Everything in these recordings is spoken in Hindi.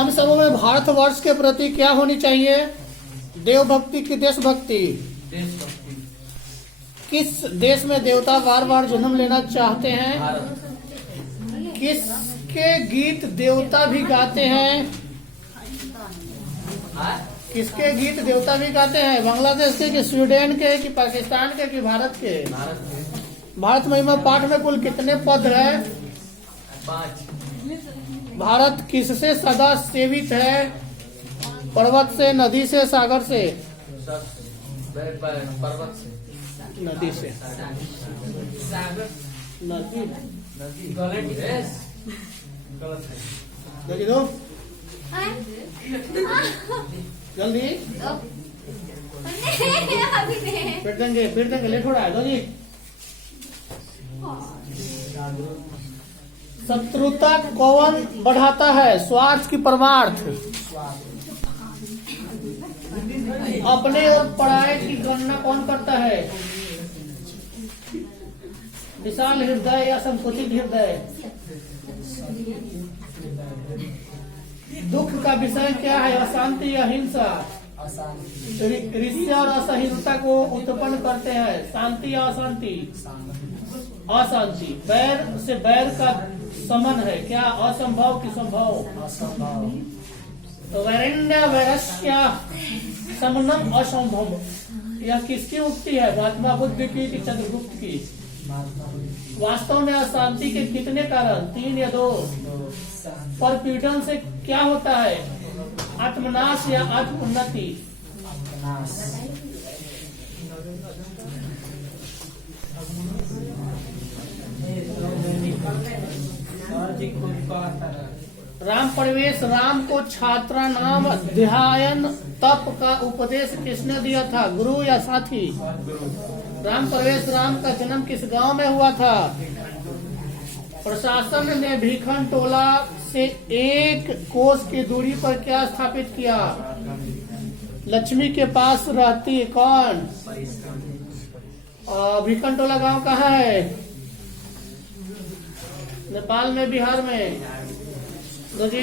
हम सबों में भारतवर्ष के प्रति क्या होनी चाहिए? देवभक्ति की देशभक्ति। देशभक्ति। किस देश में देवता बार बार जन्म लेना चाहते हैं? भारत। किसके गीत देवता भी गाते हैं? किसके गीत देवता भी गाते हैं? बांग्लादेश के कि स्वीडन के कि पाकिस्तान के कि भारत के? भारत के। भारत महिमा पाठ में कुल कितने पद है? 5। भारत किससे सदा सेवित है? पर्वत से, नदी से, सागर से? पर्वत से। नदी से। सागर। नदी। नदी। गलत है। गलत है। जल्दी दो, जल्दी। फिर देंगे लेट हो रहा है। दो जी। शत्रुता कौन बढ़ाता है? स्वार्थ की परमार्थ? अपने और पराये की गणना कौन करता है? विशाल हृदय या संकुचित हृदय? दुख का विषय क्या है? अशांति या हिंसा? ईर्ष्या और असहिष्णुता को उत्पन्न करते हैं। शांति या अशांति? अशांति। बैर से बैर का समन है क्या? असंभव की संभव? तो वैरण्य वैरस्य समनम असंभव, यह किसकी उक्ति है? महात्मा बुद्ध की कि चंद्रगुप्त की? वास्तव में अशांति के कितने कारण? 3 या 2? पर पीड़न से क्या होता है? आत्मनाश या आत्मोन्नति? राम प्रवेश राम को छात्रा नाम ध्यान तप का उपदेश किसने दिया था? गुरु या साथी? राम प्रवेश राम का जन्म किस गांव में हुआ था? प्रशासन ने भीखन टोला से 1 कोस की दूरी पर क्या स्थापित किया? लक्ष्मी के पास रहती कौन? भीखन टोला गांव कहाँ है? नेपाल में, बिहार में? दो जी।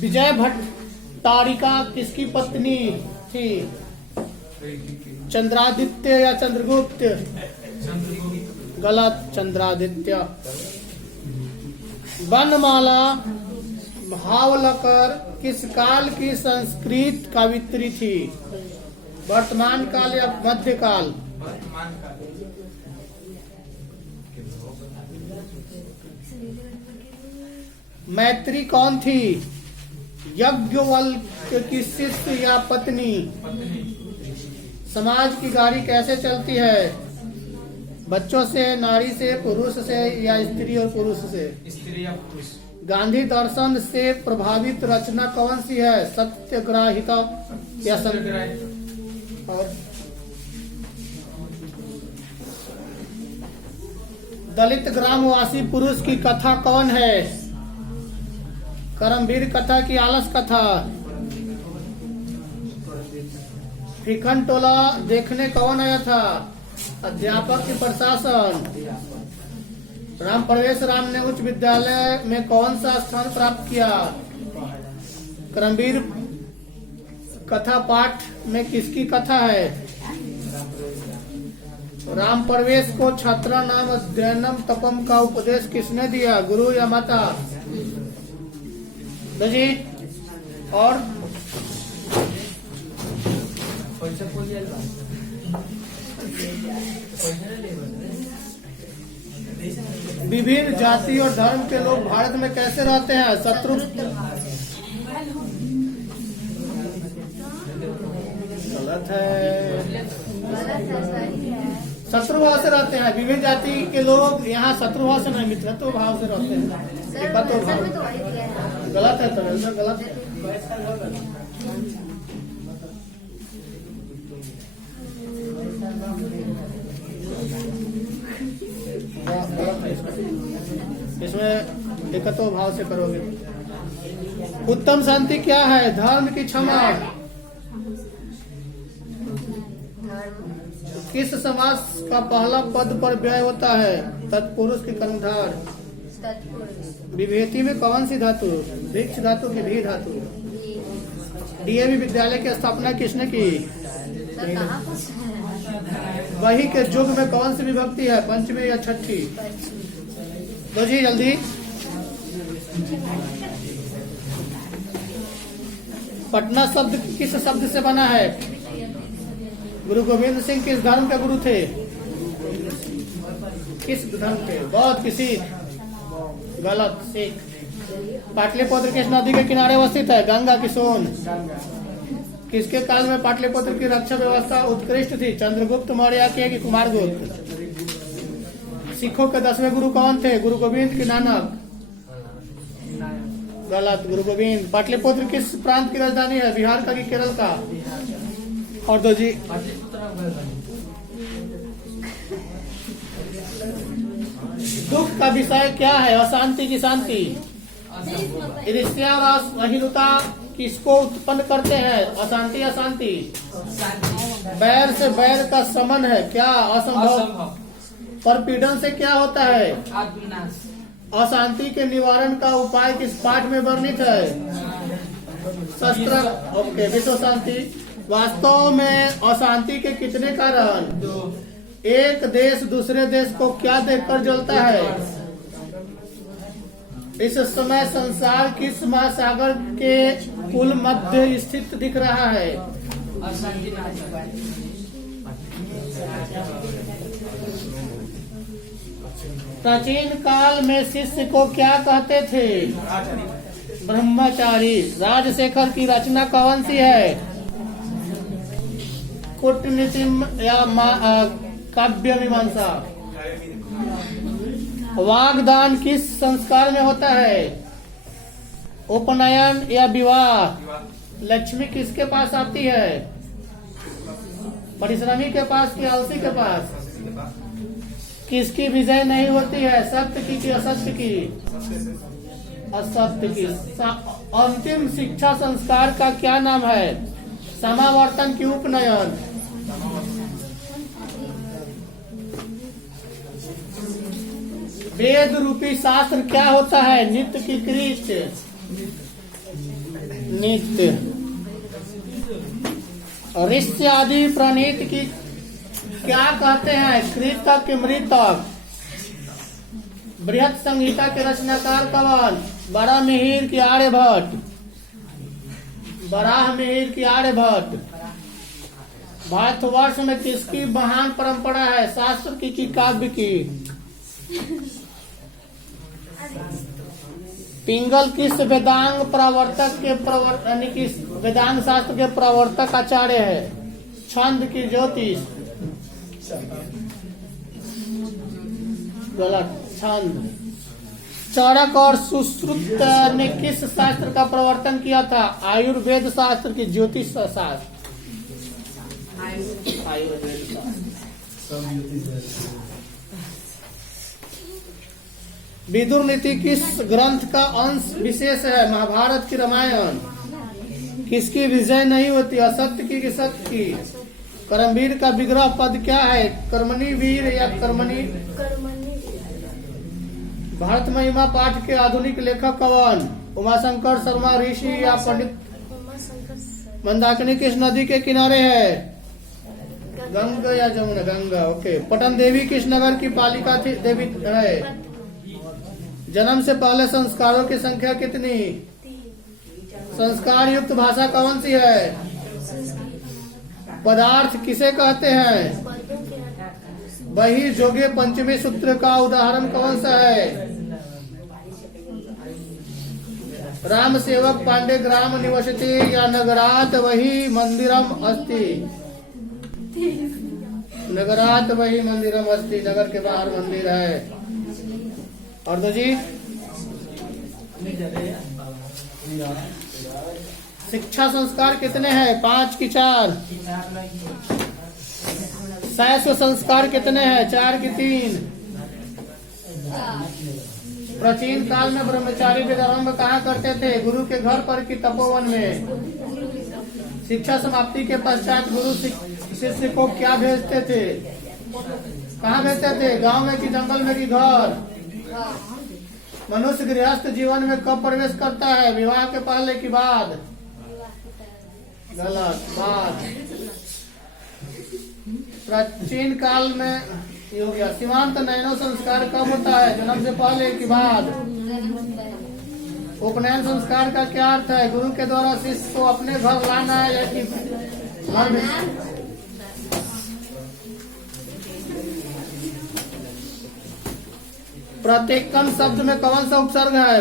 विजय भट्टारिका किसकी पत्नी थी? चंद्रादित्य या चंद्रगुप्त? गलत, चंद्रादित्य। वनमाला भावलकर किस काल की संस्कृत कवित्री थी? वर्तमान काल या मध्यकाल? वर्तमान काल। मैत्री कौन थी? यज्ञवल्क्य की शिष्य या पत्नी? समाज की गाड़ी कैसे चलती है? बच्चों से, नारी से, पुरुष से या स्त्री और पुरुष से? स्त्री या पुरुष। गांधी दर्शन से प्रभावित रचना कौन सी है? सत्याग्रहिता या संग्रह? और दलित ग्रामवासी पुरुष की कथा कौन है? करमवीर कथा की आलस कथा? भीखन टोला देखने कौन आया था? अध्यापक की प्रशासन? राम प्रवेश राम ने उच्च विद्यालय में कौन सा स्थान प्राप्त किया? करमवीर कथा पाठ में किसकी कथा है? राम प्रवेश को छात्रा नाम अध्ययनम तपम का उपदेश किसने दिया? गुरु या माता? जी। और विभिन्न जाति और धर्म के लोग भारत में कैसे रहते हैं? शत्रु गलत है, शत्रुभाव से रहते हैं। विभिन्न जाति के लोग यहाँ शत्रुभाव से नहीं, मित्रत्व भाव से रहते हैं। एकत्व भाव गलत है, तो गलत है। इसमें एकत्व भाव से करोगे। उत्तम शांति क्या है? धर्म की क्षमा। किस समास का पहला पद पर व्यय होता है? तत्पुरुष की कर्मधार। विभेति में कौन सी धातु? वृक्ष धातु की भी धातु। डीएवी विद्यालय की स्थापना किसने की? वही के युग में कौन सी विभक्ति है, पंचमी या छठी? तो जी जल्दी। पटना शब्द किस शब्द से बना है? गुरु गोविंद सिंह किस धर्म के गुरु थे? किस धर्म के? बौद्ध की सिख? गलत, सिख। पाटलिपुत्र किस नदी के किनारे अवस्थित है? गंगा की सोन? किसके काल में पाटलिपुत्र की रक्षा व्यवस्था उत्कृष्ट थी? चंद्रगुप्त मौर्य के कि कुमारगुप्त? सिखों के 10वें गुरु कौन थे? गुरु गोविंद की नानक? गलत, गुरु गोविंद। पाटलिपुत्र किस प्रांत की राजधानी है? बिहार का कि केरल का? और दो जी। दुख का विषय क्या है? अशांति की शांति? ईर्ष्या और असहिष्णुता किसको उत्पन्न करते हैं? अशांति या शांति? बैर से बैर का समन है क्या? असंभव। परपीड़न से क्या होता है? अशांति के निवारण का उपाय किस पाठ में वर्णित है? शस्त्र। ओके, विश्व शांति। वास्तव में अशांति के कितने कारण? एक देश दूसरे देश को क्या देखकर जलता है? इस समय संसार किस महासागर के कुल मध्य स्थित दिख रहा है? प्राचीन काल में शिष्य को क्या कहते थे? ब्रह्मचारी। राजशेखर की रचना कौन सी है? कूटनीति या काव्य मीमांसा? वागदान किस संस्कार में होता है? उपनयन या विवाह? लक्ष्मी किसके पास आती है? परिश्रमी के पास कि आलसी के पास? किसकी विजय नहीं होती है? सत्य की कि असत्य की? असत्य की। अंतिम शिक्षा संस्कार का क्या नाम है? समावर्तन की उपनयन? वेद रूपी शास्त्र क्या होता है? नित्य की कृत? नित्य। ऋष्य आदि प्रणीत की क्या कहते हैं? कृतक मृतक? बृहत संहिता के रचनाकार कौन? बड़ा मिहिर की आर्यभट्ट? बराह मिहिर की आर्यभट्ट? भारतवर्ष में किसकी महान परंपरा है? शास्त्र की कि काव्य की? पिंगल किस वेदांग प्रवर्तक के वेदांग शास्त्र के प्रवर्तक आचार्य है? छंद की ज्योतिष? गलत, छंद। चरक और सुश्रुत ने किस शास्त्र का प्रवर्तन किया था? आयुर्वेद शास्त्र की ज्योतिष शास्त्र? आयुर्वेद शास्त्र। विदुर नीति किस ग्रंथ का अंश विशेष है? महाभारत की रामायण? किसकी विजय नहीं होती? असत्य की कि सत्य की? कर्मवीर का विग्रह पद क्या है? कर्मणि वीर या कर्मणि? भारत महिमा पाठ के आधुनिक लेखक कौन? उमाशंकर शर्मा ऋषि या पंडित? मंदाकिनी किस नदी के किनारे है? गंगा या जमुना? गंगा। ओके। पटन देवी किस नगर की पालिका थी देवी है? जन्म से पहले संस्कारों की संख्या कितनी? संस्कार युक्त भाषा कौन सी है? पदार्थ किसे कहते हैं? वही जोगे पंचमी सूत्र का उदाहरण कौन सा है? राम सेवक पांडे ग्राम निवसति या नगरात वही मंदिरम अस्ति? नगरात वही मंदिरम अस्ति। नगर के बाहर मंदिर है। और दो जी। शिक्षा संस्कार कितने हैं? 5 की 4? शैशव संस्कार कितने हैं? 4 की 3? प्राचीन काल में ब्रह्मचारी वेदारंभ कहाँ करते थे? गुरु के घर पर कि तपोवन में? शिक्षा समाप्ति के पश्चात गुरु शिष्य को क्या भेजते थे? कहाँ भेजते थे? गांव में कि जंगल में कि घर? मनुष्य गृहस्थ जीवन में कब प्रवेश करता है? विवाह के पहले की बाद? गलत। बाद। प्राचीन काल में ये हो गया। सीमांत नयनो संस्कार कब होता है? जन्म से पहले की बाद? उपनयन संस्कार का क्या अर्थ है? गुरु के द्वारा शिष्य को अपने घर लाना है या कि घर में? प्रत्येकम शब्द में कौन सा उपसर्ग है?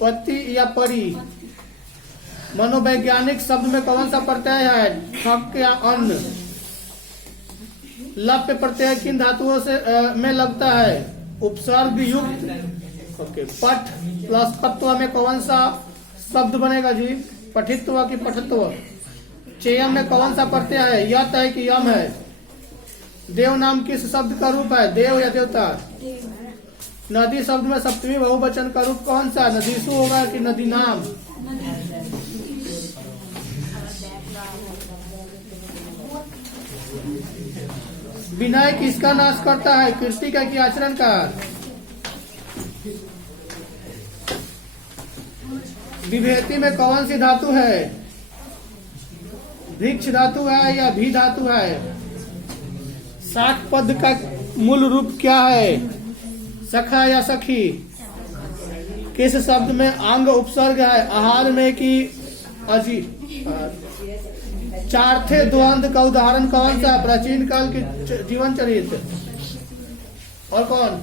पति या परी? मनोवैज्ञानिक शब्द में कौन सा प्रत्यय है? ठक या अन्न? लप प्रत्यय किन धातुओं से में लगता है? उपसर्ग युक्त। ओके। पठ प्लस पत्व में कौन सा शब्द बनेगा जी? पठित्व की पठत्व? चेयम में कौन सा प्रत्यय है? यत है कि यम है? देव नाम किस शब्द का रूप है? देव या देवता? नदी शब्द में सप्तमी बहुवचन का रूप कौन सा? नदीसु होगा कि नदी नाम? विनय किसका नाश करता है? कृति का कि आचरण का? विभेति में कौन सी धातु है? वृक्ष धातु है या भी धातु है? सात पद का मूल रूप क्या है? सखा या सखी? किस शब्द में अंग उपसर्ग है? आहार में कि अजी? चार्थे द्वंद्व का उदाहरण कौन सा? प्राचीन काल के जीवन चरित्र। और कौन?